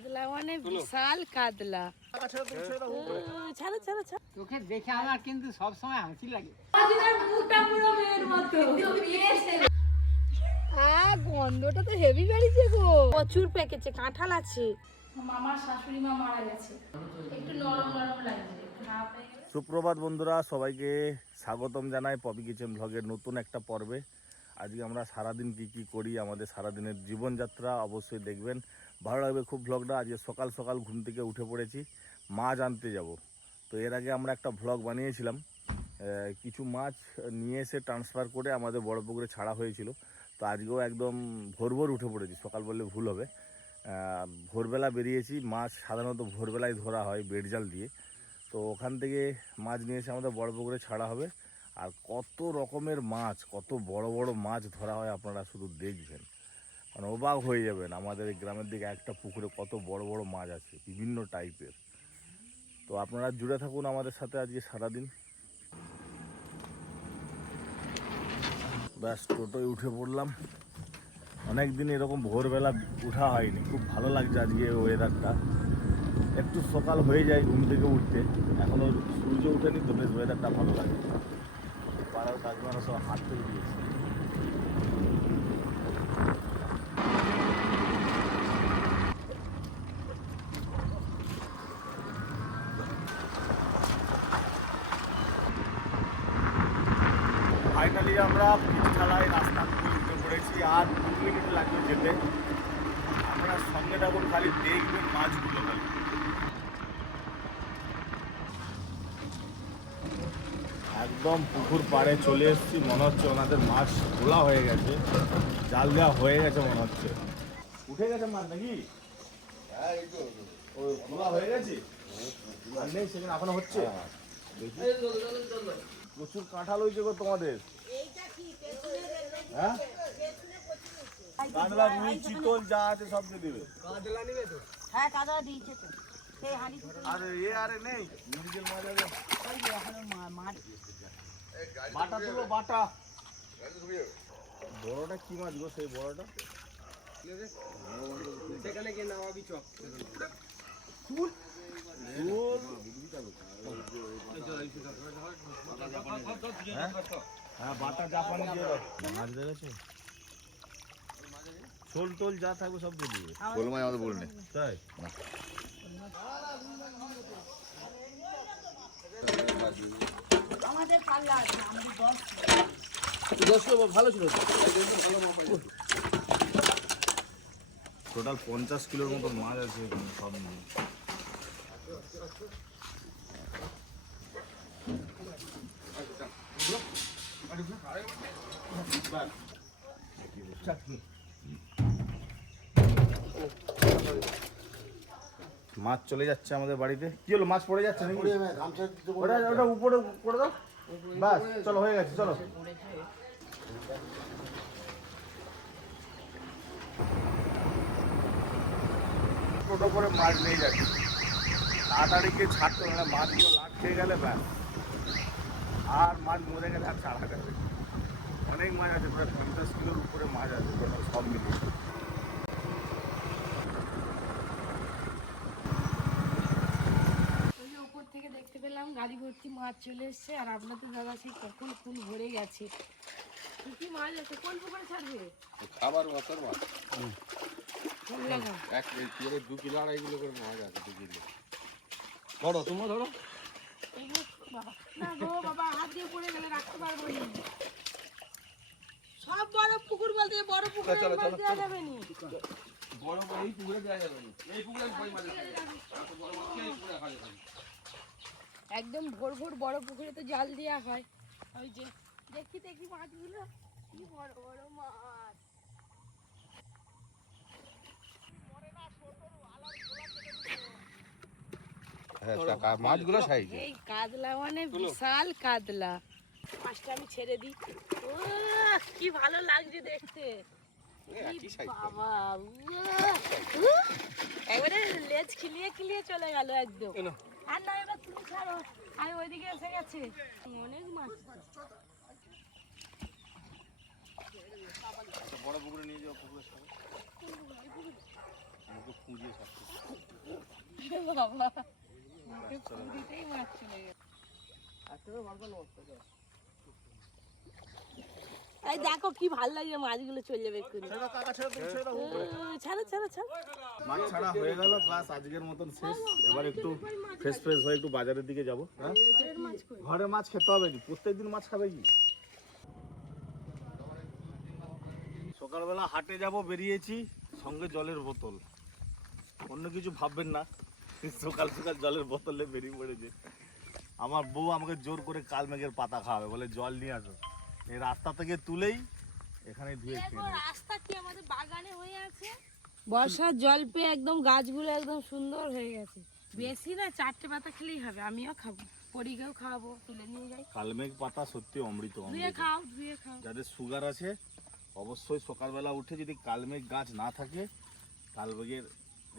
কাতলা মানে বিশাল কাতলা। ছাড়ো ছাড়ো ছাড়ো। তোকে দেখে আমার কিন্তু সব সময় হাসি লাগে। গন্ধটা তো হেভি বেরিয়েছে গো। প্রচুর পেকেছে, কাঁঠাল আছে। মামার শাশুড়ি মা মারা গেছে, একটু নরম নরম লাগছে। সুপ্রভাত বন্ধুরা, সবাইকে স্বাগতম জানাই পপি কিচেন ব্লগের নতুন একটা পর্বে। আজকে আমরা সারাদিন কি করি, আমাদের সারাদিনের জীবনযাত্রা অবশ্যই দেখবেন, ভালো লাগবে খুব ব্লগটা। আজকে সকাল সকাল ঘুম থেকে উঠে পড়েছি, মাছ আনতে যাব। তো এর আগে আমরা একটা ব্লগ বানিয়েছিলাম, কিছু মাছ নিয়ে এসে ট্রান্সফার করে আমাদের বড় পুকুরে ছাড়া হয়েছিল। তো আজকেও একদম ভোর ভোর উঠে পড়েছি, সকাল বললে ভুল হবে। ভোরবেলা বেরিয়েছি, মাছ সাধারণত ভোরবেলায় ধরা হয় বেড় জাল দিয়ে। তো ওখান থেকে মাছ নিয়ে এসে আমাদের বড় পুকুরে ছাড়া হবে। আর কত রকমের মাছ, কত বড় বড় মাছ ধরা হয় আপনারা শুধু দেখবেন, মানে অবাক হয়ে যাবেন। আমাদের এই গ্রামের দিকে একটা পুকুরে কত বড় বড় মাছ আছে বিভিন্ন টাইপের। তো আপনারা জুড়ে থাকুন আমাদের সাথে আজকে সারাদিন। ব্যাস টোটোয় উঠে পড়লাম। অনেক দিন এরকম ভোরবেলা উঠা হয়নি, খুব ভালো লাগছে আজকে ওয়েদারটা। একটু সকাল হয়ে যায় ঘুম থেকে উঠতে, এখনও সূর্য উঠেনি তো বেশ ওয়েদারটা ভালো লাগে। পাড়ার কাজমারা সব হাঁটতে দিয়েছে। ফাইনালি আমরা পিঠখালায় রাস্তা উঠে পড়েছি, আর 2 মিনিট লাগবে যেতে। আপনারা সঙ্গে থাকুন, খালি দেখবেন মাছগুলো খালি। একদম পুকুর পাড়ে চলে এসেছি, মনে হচ্ছে ওনাদের মাছ তোলা হয়ে গেছে, জাল দেওয়া হয়ে গেছে মনে হচ্ছে। উঠে গেছে মাছ নাকি? ও তোলা হয়ে গেছে আর নেই, সেখানে এখনো হচ্ছে। প্রচুর কাঁঠাল হয়েছে গো তোমাদের। হ্যাঁ, কাতলা, রুই, চিতল যা আছে সব দিয়ে দেবে। কাতলা নিবে তো? হ্যাঁ কাতলা দিয়েছে তো। সেই হাঁড়ি আরে আরে নেই নিজের মাছ আছে। মাছ বাটা তুলো, বাটা। বড়টা কি মাছ গো? সেই বড়টা সেখানে গিয়ে নামাবি চক। হ্যাঁ, বাটা জাপানি মাছ দেখেছো? শোল টোল যা থাকবে সব দিয়ে দিবে। বলো মাই আমাদের বলুন তাই আমাদের পাল্লা আছে, আমাদের 10 কিলো ভালো ছিল। টোটাল 50 কিলোর মতো মাছ আছে সব নিয়ে। মাছ চলে যাচ্ছে আমাদের বাড়িতে। কি হলো, মাছ পড়ে যাচ্ছে নাকি? ওটা ওটা উপরে করে দাও, বাস চলো হয়ে গেছে। চলো টোটো করে মাছ নিয়ে যাচ্ছে, তাড়াতাড়ি গিয়ে ছাড়তে হবে না, মাছগুলো লাট খেয়ে গেলে ব্যাস। আর মাছ মরে গেলে আর ছাড়া যাবে। অনেক মাছ আছে, প্রায় 50 কিলোর উপরে মাছ আছে টোটাল সব মিলিয়ে। ওই যে উপর থেকে দেখতে পেলাম গাড়ি ভর্তি মাছ চলে এসছে। আর আপনাদের দাদা সেই কখন ফুল ভরে গেছে। কি মাছ আছে? কোন পুকুরে ছাড়বে? খাবার মাছের মাছ কোন লাগা? 2 কিলো 2.5 কিলো করে মাছ আছে। 2 কিলো ধরো, তোমরা ধরো। বাবা না গো বাবা, হাত দিয়ে পড়ে গেলে রাখতে পারবো না। সব বড় পুকুর বলতে বড় পুকুরে মাছ দেওয়া যাবে নি। বড় বড় এই পুকুরে দেওয়া যাবে না, এই পুকুরে কই মাছ থাকে, এত বড় মাছ এই পুকুরে খাওয়া যাবে। একদম ভোর ভোর বড় পুকুরে তো জাল দেওয়া হয়। ওই যে দেখি মাছগুলো, কি বড় বড় মাছ। হ্যাঁ, মাছগুলো সাইজ। এই কাতলা মানে বিশাল কাতলা। মাছটা আমি ছেড়ে দিই। ও কি ভালো লাগছে দেখতে। বাবা এবারে লেজ খিলিয়ে চলে গেল একদম। আর না, এবার তুমি ছাড়ো, আমি ওইদিকে এসে গেছে। অনেক মাছ। বড় পুকুরে নিয়ে যাও, পুকুরের সাথে খুঁজিয়ে থাকতে। বাবা মুখে ফুল দিতেই মাছ চলে গেল। এই দেখো কি ভালো লাগে, মাছগুলো চলে যাবে এক্ষুনি। ছাড়ো ছাড়ো ছাড়ো। মাছ ছাড়া হয়ে গেল, বাস আজকের মতন শেষ। এবার একটু ফ্রেশ ফ্রেশ হয়ে একটু বাজারের দিকে যাবো। হ্যাঁ ঘরে মাছ খেতে হবে কি, প্রত্যেকদিন মাছ খাবে কি? সকালবেলা হাটে যাব বেরিয়েছি, সঙ্গে জলের বোতল। অন্য কিছু ভাববেন না, সকাল সকাল জলের বোতলে বেরিয়ে পড়েছে। আমার বউ আমাকে জোর করে কালমেঘের পাতা খাওয়াবে, বলে জল নিয়ে আসো। এই রাস্তা থেকে তুলেই এখানে ধুয়ে খেয়ে নেবো। রাস্তা কি আমাদের বাগানে হয়ে আছে, বর্ষার জল পেয়ে একদম গাছগুলো একদম সুন্দর হয়ে গেছে। বেশি না, 4টে পাতা খেলেই হবে। আমিও খাবো, পরিকেও খাওয়াবো, তুলে নিয়ে যাই। কালমেঘ পাতা সত্যি অমৃত। ধুয়ে খাও, ধুয়ে খাও। যাদের সুগার আছে অবশ্যই সকালবেলা উঠে যদি কালমেঘ গাছ না থাকে, কালমেঘের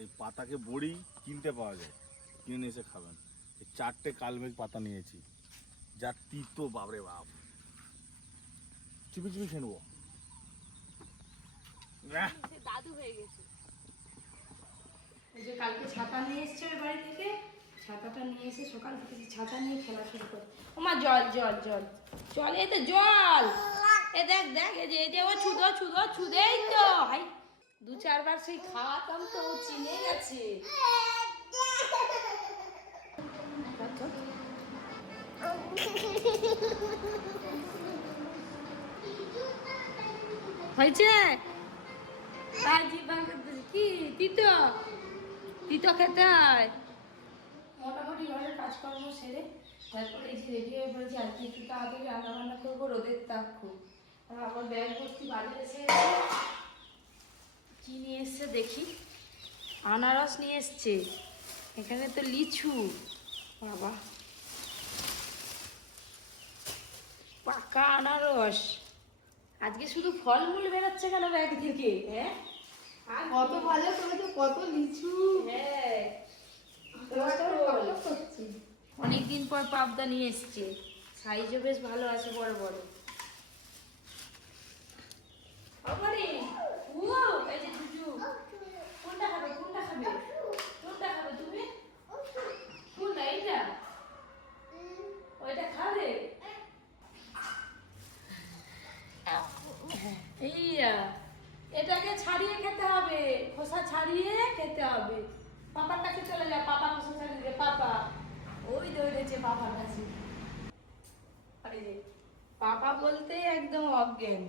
এই পাতাকে বড়ি কিনতে পাওয়া যায়, কিনে নিয়ে এসে খাবেন। এই 4টে কালমেঘ পাতা নিয়েছি, যা তিতো বাবরে বাপ, চুপি চুপি খেয়ে নেবো। দাদু হয়ে গেছে। এই যে কালকে ছাতা নিয়ে এসছে ওই বাড়ি থেকে, ছাতাটা নিয়ে এসে সকাল থেকে ছাতা নিয়ে খেলা শুরু করে। ওমা জল জল জল জল, এই তো জল, এ দেখ দেখ, এই যে ও ছুদো ছুদো ছুদেই তো হাই। 2-4 বার সেই খাওয়াতাম তো ও চিনে গেছে। হয়েছে কি তিতো তিতো খেতে হয়। মোটামুটি ঘরের কাজকর্ম সেরে তারপরে এই যে রেডি হয়ে পড়েছি। আর কি একটু তাড়াতাড়ি রান্না বান্না করবো, রোদের তাপ খুব। আর আমার ব্যাগ ভর্তি বাড়ি এসে কি নিয়ে এসছে দেখি, আনারস নিয়ে এসছে, এখানে তো লিচু, বাবা পাকা আনারস। আজকে শুধু ফলমূল বেরোচ্ছে কেন ব্যাগ থেকে? হ্যাঁ আর কত ভালো করে তো, কত লিচু। হ্যাঁ অনেকদিন পর পাবদা নিয়ে এসছে, সাইজও বেশ ভালো আছে, বড় বড়। এই যে দুজু, কোনটা খাবে কোনটা খাবে কোনটা খাবে তুমি? কোনটা? এইটা ওইটা খাবে? এইয়া এটাকে ছাড়িয়ে খেতে হবে, খোসা ছাড়িয়ে খেতে হবে। পাপার কাছে চলে যা, পাপা খোসা ছাড়িয়ে দিবে। পাপা ওই দৌড়েছে পাপার কাছে। আরে যে পাপা বলতে একদম অজ্ঞান,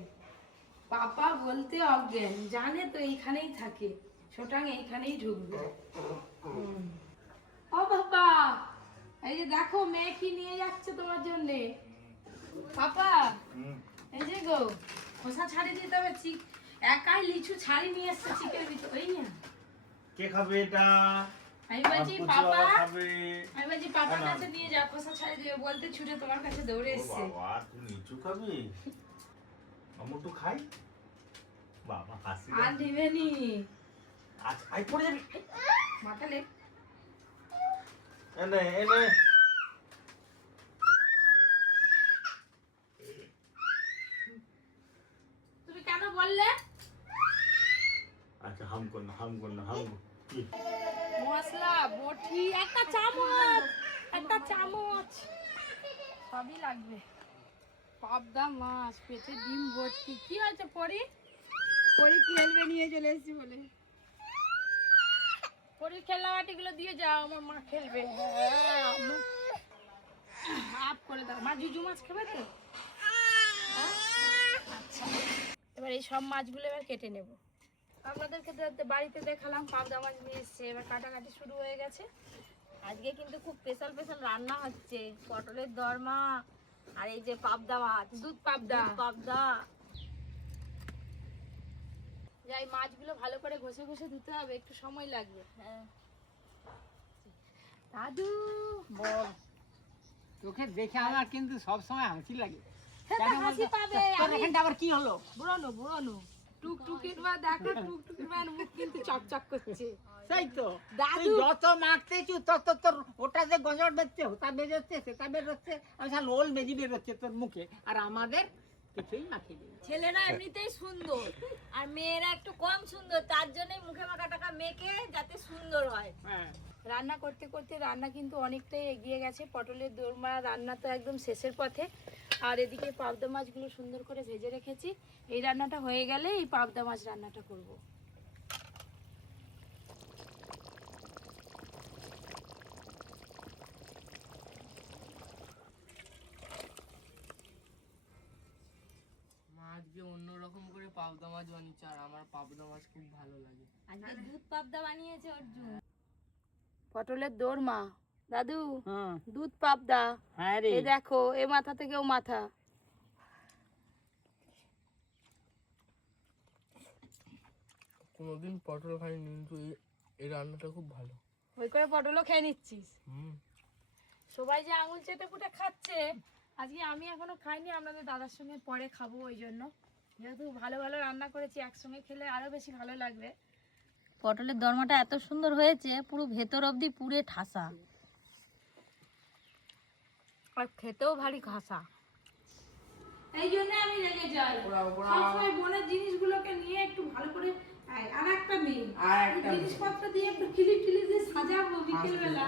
পাপা বলতে অজ্ঞান, জানে তো এইখানেই থাকে, ছোটাং এইখানেই ঢুকবে। ও পাপা, এই যে দেখো মেয়ে কি নিয়ে যাচ্ছে তোমার জন্যে। পাপা এই যে গো, খোসা ছাড়িয়ে দিতে হবে। একাই লিচু ছাড়ি নিয়ে এসছে চিকের ভিতর। ওই না কে খাবে এটা? আমি বলছি পাপা, আমি বলছি পাপার কাছে নিয়ে যাও, খোসা ছাড়িয়ে দিবে বলতে ছুটে তোমার কাছে দৌড়ে এসছে। বাবা তুমি লিচু খাবি? আমি একটু খাই। বাবা হাসি আর দিবেনি, আজ আই পড়ে যাবি। মাথা লে এনে এনে তুমি কেন বললে? আচ্ছা হাম কর না, হাম কর না, হাম কি মশলা বটি, একটা চামচ, একটা চামচ সবই লাগবে। পাবদা মাছ, পেটে ডিম ভর্তি। কি হয়েছে পরি? পরি খেলবে নিয়ে চলে এসেছি বলে। পরির খেলনা বাটিগুলো দিয়ে যাও, আমার মা খেলবে। হাফ করে দাও। মা জুজু মাছ খাবে তো? আচ্ছা এবার এই সব মাছগুলো এবার কেটে নেব। আপনাদেরকে বাড়িতে দেখালাম পাবদা মাছ নিয়ে এসছে, এবার কাটাকাটি শুরু হয়ে গেছে। আজকে কিন্তু খুব স্পেশাল স্পেশাল রান্না হচ্ছে, পটলের দরমা আর এই যে পাবদা মাছ, দুধ পাবদা। পাবদা যাই, মাছগুলো ভালো করে ঘষে ঘষে ধুতে হবে, একটু সময় লাগবে। হ্যাঁ দাদু বল, তোকে দেখে আমার কিন্তু সব সময় হাসি লাগে। হাসি পাবে। তোর এখানটা আবার কি হলো? বুড়ানো বুড়ানো টুকটুকির মা দেখো, টুকটুকির মায়ের মুখ কিন্তু চকচক করছে। সেই তো দাদু। তুই যত মারতেছু তত তোর ওটা যে গজর বেরোচ্ছে, ওটা বেরোচ্ছে, সেটা বেরোচ্ছে, আমি ওল মেজি বেরোচ্ছে তোর মুখে, আর আমাদের কিছুই মাখিয়ে দিই। ছেলেরা এমনিতেই সুন্দর আর মেয়েরা একটু কম সুন্দর, তার জন্যই মুখে মাখা টাকা মেখে যাতে সুন্দর হয়। হ্যাঁ রান্না করতে করতে রান্না কিন্তু অনেকটাই এগিয়ে গেছে। পটলের দোরমা রান্না তো একদম শেষের পথে। আর এদিকে পাবদা মাছগুলো সুন্দর করে ভেজে রেখেছি। এই রান্নাটা হয়ে গেলে এই পাবদা মাছ রান্নাটা করব। মা আজকে অন্যরকম করে পাবদা মাছ বানিয়েছে, আর আমার পাবদা মাছ খুব ভালো লাগে। আজকে দুধ পাবদা বানিয়েছে অর্জুন। পটলের দোরমা দাদু, হ্যাঁ দুধ পাবদা। হ্যাঁ রে এ দেখো, এ মাথা থেকেও মাথা। কোনোদিন পটল খাইনি, কিন্তু এই রান্নাটা খুব ভালো। ওই করে পটলও খেয়ে নিচ্ছিস। হুম। সবাই যে আঙুল চেটে পুটে খাচ্ছে, আজকে আমি এখনো খাইনি, আপনাদের দাদার সঙ্গে পরে খাবো। ওই জন্য যেহেতু ভালো ভালো রান্না করেছি, একসঙ্গে খেলে আরো বেশি ভালো লাগবে। পটলের দরমাটা এত সুন্দর হয়েছে, পুরো ভেতর অবধি পুরে ঠাসা, আর খেতেও ভারী খাসা। এই জন্য আমি রেগে যাই। সবসময় বোনের জিনিসগুলোকে নিয়ে একটু ভালো করে আর একটা মেয়ে জিনিসপত্র দিয়ে একটু খিলিপ টিলিপ দিয়ে সাজাবো বিকেলবেলা।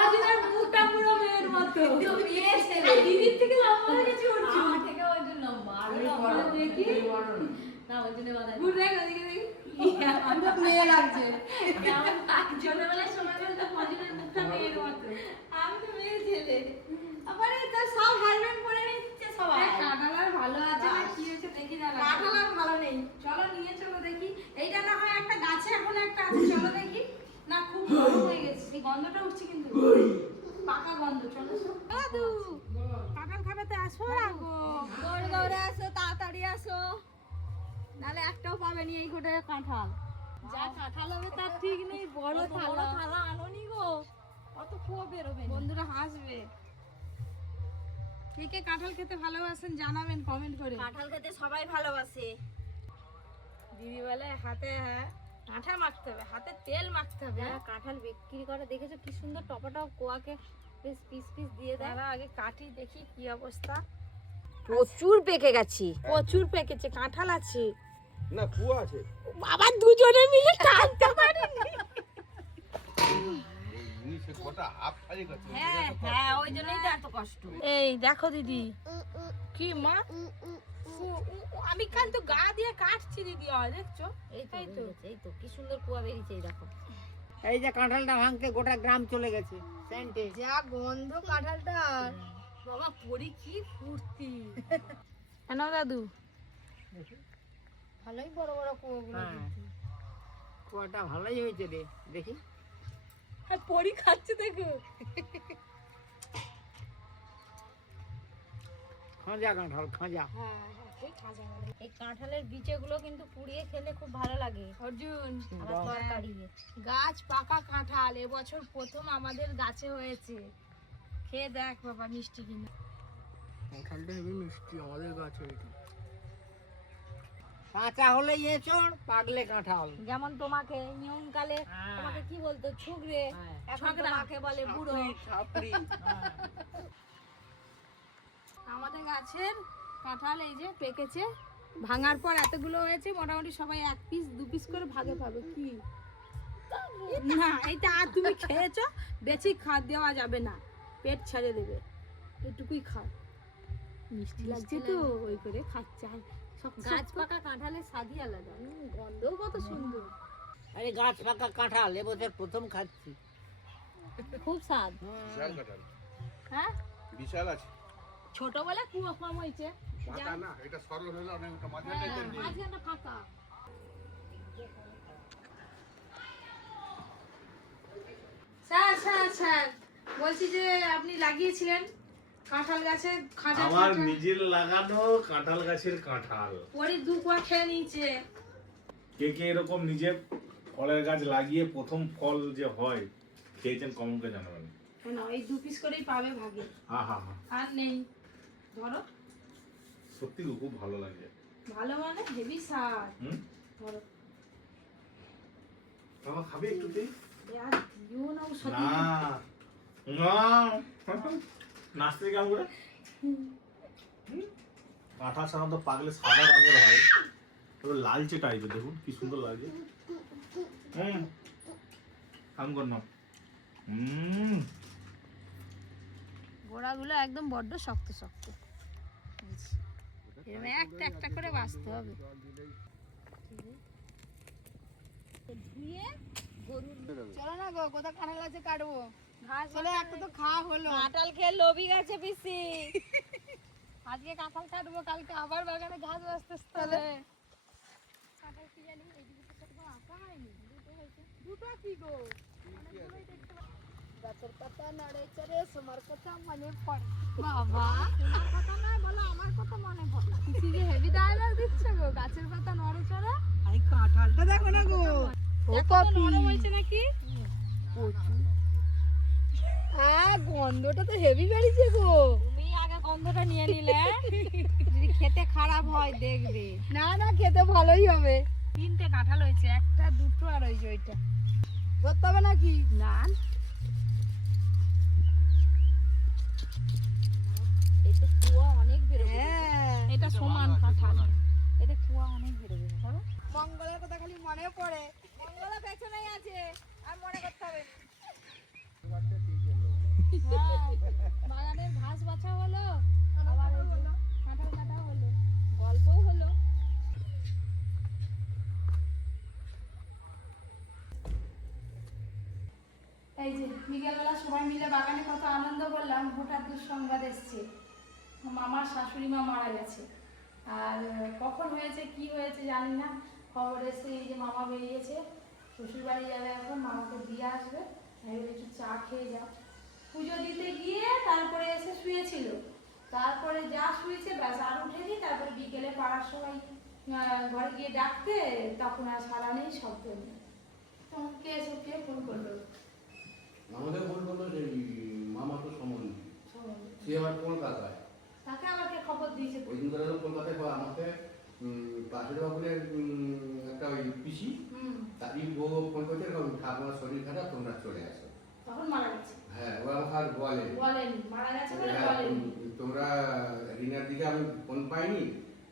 অর্জুনের মুখটা পুরো মেয়ের মতো। আর দিদির থেকে লম্বা হয়ে গেছে অর্জুন। আমার থেকে অর্জুন লম্বা, আরো লম্বা। দেখি না অর্জুনের কথা গুড দেখ ওদিকে দেখি। আমার মেয়ে লাগছে। ছোটবেলায় শোনা গেল অর্জুনের মুখটা মেয়ের মতো। আমি তো মেয়ে ছেলে। আবার তো সব হেলমেট পরে নিচ্ছে সবাই। কাঁঠালার ভালো আছে না কি হয়েছে দেখি না। কাঁঠালার ভালো নেই, চলো নিয়ে চলো দেখি। এইটা না হয় একটা গাছে এখন একটা আছে, চলো দেখি। না খুব গরম হয়ে গেছে, এই গন্ধটা উঠছে কিন্তু পাকা গন্ধ। চলো দাদু, কাঁঠাল খাবে তো আসো না গো। দৌড়ে দৌড়ে আসো, তাড়াতাড়ি আসো, নাহলে একটাও পাবে নি এই গোটে কাঁঠাল। যা কাঁঠাল হবে তার ঠিক নেই। বড় থালা আনোনি গো, অত কুয়ো বেরোবে না। বন্ধুরা হাসবে। কে কে কাঁঠাল খেতে ভালোবাসেন জানাবেন কমেন্ট করে। কাঁঠাল খেতে সবাই ভালোবাসে। দিদি বলে হাতে আঠা মাখতে হবে, হাতে তেল মাখতে হবে। যারা কাঁঠাল বিক্রি করে দেখেছো কি সুন্দর টপাটপ কোয়াকে বেশ পিস পিস দিয়ে দেয়। দাঁড়া আগে কাটি দেখি কি অবস্থা। প্রচুর পেকে গেছে। প্রচুর পেকেছে, কাঁঠাল আছে। না কুয়া আছে। আবার দুজনে মিলে টানতে পারিনি। জিনিসের কটা হাফ খালি করছে। হ্যাঁ হ্যাঁ, ওই জন্যই তো এত কষ্ট। এই দেখো দিদি কি মা, আমি কিন্তু গা দিয়ে কাটছি দিদি। দেখছো এই তো বেরিয়েছে, এই তো কি সুন্দর কুয়া বেরিয়েছে, এই দেখো। এই যে কাঁঠালটা ভাঙতে গোটা গ্রাম চলে গেছে সেন্টে। যা গন্ধ কাঁঠালটার, বাবা পড়ি কি ফুর্তি। কেন দাদু ভালোই বড় বড় কুয়োগুলো। হ্যাঁ কুয়াটা ভালোই হয়েছে রে, দেখি আর পড়ি খাচ্ছে দেখো। খাঁজা কাঁঠাল খাঁজা। হ্যাঁ হ্যাঁ সেই খাজা বলে। এই কাঁঠালের বিচেগুলো কিন্তু পুড়িয়ে খেলে খুব ভালো লাগে। অর্জুন আবার তরকারি। গাছ পাকা কাঁঠাল এবছর প্রথম আমাদের গাছে হয়েছে। খেয়ে দেখ বাবা মিষ্টি কিনা। কাঁঠালটা হেবি মিষ্টি, আমাদের গাছে এটা। কাঁচা হলে এঁচড়, পাকলে কাঁঠাল। যেমন তোমাকে নিয়ম কালে তোমাকে কি বলতো, ছুকরে, এখন তোমাকে বলে বুড়ো। ছাপড়ি। আমাদের গাছের কাঁঠাল এই যে পেকেছে, ভাঙার পর এতগুলো হয়েছে, মোটামুটি সবাই এক পিস দু পিস করে ভাগে পাবে। কি না এটা আর তুমি খেয়েছো, বেশি দেওয়া যাবে না, পেট ছেড়ে দেবে। এটুকুই খাও, মিষ্টি লাগছে তো ওই করে খাচ্ছে। আর সব গাছ পাকা কাঁঠালের স্বাদই আলাদা। গন্ধও কত সুন্দর। আরে গাছ পাকা কাঁঠাল এবছর প্রথম খাচ্ছি। খুব স্বাদ। বিশাল কাঁঠাল। হ্যাঁ বিশাল আছে। ছোটবেলা কুয়া কম হয়েছে, মাথা না, এটা সরল হলো অনেকটা মাঝখানটা একটু নেই। মাঝখানটা ফাঁকা। স্যার স্যার স্যার বলছি যে আপনি লাগিয়েছিলেন কাঁঠাল গাছে খাজা আমার নিজের লাগানো কাঁঠাল গাছের কাঁঠাল। পরে দু কুয়া খেয়ে নিয়েছে। কে কে এরকম নিজে ফলের গাছ লাগিয়ে প্রথম ফল যে হয় খেয়েছেন কমেন্ট করে জানাবেন। কেন এই দু পিস করেই পাবে ভাগে, হা হা হা, আর নেই। ধরো সত্যি খুব ভালো লাগে। ভালো মানে হেভি স্বাদ। হুম, ধরো বাবা খাবে একটুতেই? আর দিও না ও সত্যি। না না, নাচতে কেমন করে? কাঁঠাল সাধারণত পাকলে সাদা রঙের হয়, তবে লালচে টাইপের। দেখুন কি সুন্দর লাগে। কাম কর না গোড়াগুলো একদম বড্ড শক্ত শক্ত। এরকম একটা একটা করে বাছতে হবে। ধুয়ে চলো না গো, কোথায় কাঁঠাল আছে কাটবো। ঘাস চলো, একটা তো খাওয়া হলো। কাঁঠাল খেয়ে লোভি গেছে পিসি। আজকে কাঁঠাল কাটবো, কালকে আবার বাগানে ঘাস বাঁচতে হবে। কাঁঠাল কি জানি এইদিকে তো সেরকম আঁকা হয়নি, দুটো হয়েছে। দুটো কি গো, অনেকগুলোই দেখতে পাচ্ছি। গাছের পাতা নড়ে চড়ে তোমার কথা মনে পড়ে। বাবা, তোমার কথা নয় বলো, আমার কথা মনে পড়ে। পিসি যে হেভি ডায়লগ দিচ্ছে গো, গাছের পাতা নড়ে চড়ে। আরে কাঁঠালটা দেখো না গো, ও কপি বলছে নাকি। গন্ধটা তো হেভি বেরিয়েছে গো। তুমি আগে গন্ধটা নিয়ে নিলে, যদি খেতে খারাপ হয় দেখবে। না না, খেতে ভালোই হবে। 3টে কাঁঠাল হয়েছে, একটা দুটো আর ওই যে ওইটা। ধরতে হবে নাকি? না, এতে কুয়া অনেক বেরোবে। হ্যাঁ, এটা সমান কাঁঠাল, এতে কুয়া অনেক বেরোবে। ধরো মঙ্গলের কথা খালি মনে পড়ে। মঙ্গলের পেছনেই আছে, আর মনে করতে হবে না। হ্যাঁ, বাগানের ঘাস বাছা হলো, আবার ওই যে কাঁঠাল কাটা হলো, গল্পও হলো। এই যে বিকেলবেলা সবাই মিলে বাগানে কত আনন্দ করলাম, হঠাৎ দুঃসংবাদ এসছে, মামার শাশুড়ি মা মারা গেছে। আর কখন হয়েছে কি হয়েছে জানি না, খবর এসে এই যে মামা বেরিয়েছে, শ্বশুরবাড়ি যাবে এখন, মামাকে দিয়ে আসবে। আমি বলি একটু চা খেয়ে যাও। পুজো দিতে গিয়ে তারপরে এসে শুয়েছিল, তারপরে যা শুয়েছে ব্যাস, আর উঠেনি। তারপরে বিকেলে পাড়ার সবাই ঘরে গিয়ে ডাকতে, তখন আর সারা নেই, শব্দ নেই। তখন কে এসে কে ফোন করলো? আমাদের ফোন করলো যে মামা তো সম্বন্ধী, সবাই। সে আবার কলকাতায়। তাকে আবার কে খবর দিয়েছে? ওই দিন করে কলকাতায় আমাকে পাশের বাবুলের একটা ওই পিসি, হুম, তারই বউ ফোন করছে, ঠাকুমার শরীর খারাপ, তোমরা চলে আসো। তখন মারা গেছে? হ্যাঁ, ও আমাকে আর বলে বলেনি মারা গেছে বলে হ্যাঁ, বলেনি। তোমরা রিনার দিকে আমি ফোন পাইনি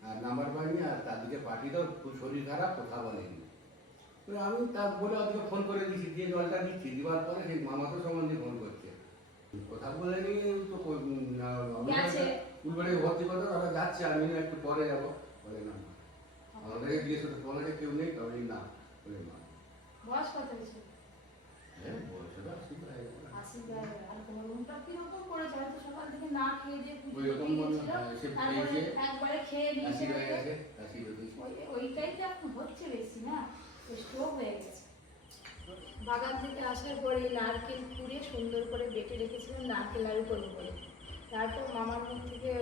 আর নাম্বার পাইনি, আর তার দিকে পাঠিয়ে দাও, খুব শরীর খারাপ, কথা বলেনি। আমি তা বলে ওদিকে ফোন করে দিচ্ছি, দিয়ে জলটা দিচ্ছি, দেওয়ার পরে সেই মামাকে সম্বন্ধে ফোন করছে, কথা বলেনি তো। গেছে ফুলবাড়ি ভর্তি কথা, আমরা যাচ্ছি, আমি একটু পরে যাবো। বলে না, আমাদের জিজ্ঞেস করতে ফোনে কেউ নেই, বলি না, বলে না। বয়স কত হয়েছে? হ্যাঁ, বয়সে তো 80 প্রায়। 80 প্রায়। আর তোমার রুমটা কিরকম করেছে? হয়তো সকাল থেকে না খেয়ে দিয়ে পুজো ওইরকম দিয়ে মনে গেছিল, হয়, সে তারপরে খেয়েছে, একবারে খেয়ে 80 নিয়েছে। হয়ে গেছে, 80 হয়ে গেছে। ওইটাই তো এখন হচ্ছে বেশি না, স্ট্রোক হয়ে গেছে। বাগান থেকে আসার পরে নারকেল কুড়িয়ে সুন্দর করে বেটে রেখেছিলাম, নারকেল নাড়ু করবো বলে। তারপর মামার মুখ থেকে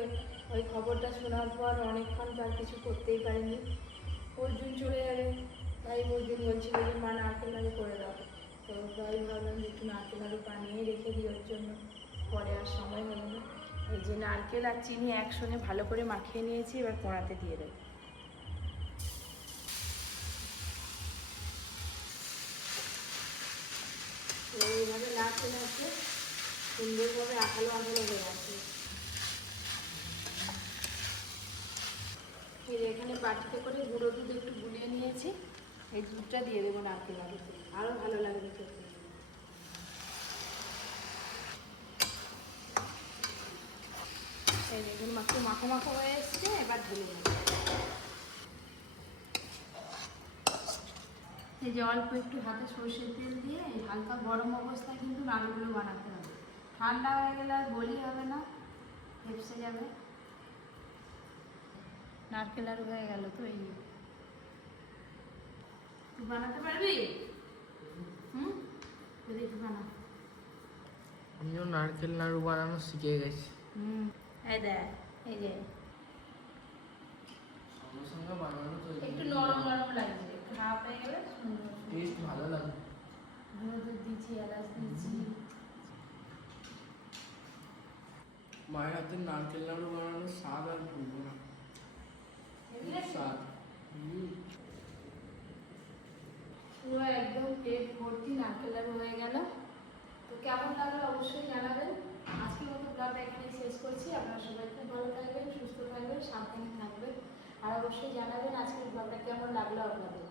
ওই খবরটা শোনার পর অনেকক্ষণ তার কিছু করতেই পারিনি। অর্জুন চলে যাবে, তাই অর্জুন বলছিল যে মা নারকেল নাড়ু করে দাও। তো তাই ভাবলাম যে একটু নারকেল নাড়ু বানিয়ে রেখে দিই ওর জন্য, পরে আর সময় হলো না। এই যে নারকেল আর চিনি একসঙ্গে ভালো করে মাখিয়ে নিয়েছি, এবার কড়াতে দিয়ে দেবো। এইভাবে নাড়তে নাড়তে সুন্দরভাবে আঠালো আঠালো হয়ে আসবে। এই যে এখানে বাটিতে করে গুঁড়ো দুধ একটু গুলিয়ে নিয়েছি, এই দুধটা দিয়ে দেবো নারকেল নাড়ুতে, আরও ভালো লাগবে খেতে। এই দেখুন মাখো মাখো মাখো হয়ে এসছে, এবার ঢেলে দেবো। এই যে অল্প একটু হাতে সর্ষের তেল দিয়ে এই হালকা গরম অবস্থায় কিন্তু নাড়ুগুলো বানাতে হবে, ঠান্ডা হয়ে গেলে আর বলি হবে না, হেপসে যাবে। নারকেল নাড়ু হয়ে গেল তো। এই তুই বানাতে পারবি? হুম, যদি একটু বানা। আমিও নারকেল নাড়ু বানানো শিখে গেছি। হুম, এই দেখ, এই যে সঙ্গে সঙ্গে বানানো তো একটু নরম নরম লাগছে, একটু হাফ হয়ে গেলে সুন্দর। টেস্ট ভালো লাগে। গুঁড়ো দুধ দিয়েছি, এলাচ দিয়েছি। মায়ের হাতের নারকেল নাড়ু বানানোর স্বাদ আর ভুলবো না, হেভি খুব লাগছে? স্বাদ। পুরো একদম পেট ভর্তি নারকেল নাড়ু হয়ে গেল। তো কেমন লাগলো অবশ্যই জানাবেন। আজকের মতো ব্লগটা এখানেই শেষ করছি। আপনারা সবাই খুব ভালো থাকবেন, সুস্থ থাকবেন, সাবধানে থাকবেন, আর অবশ্যই জানাবেন আজকের ব্লগটা কেমন লাগলো আপনাদের।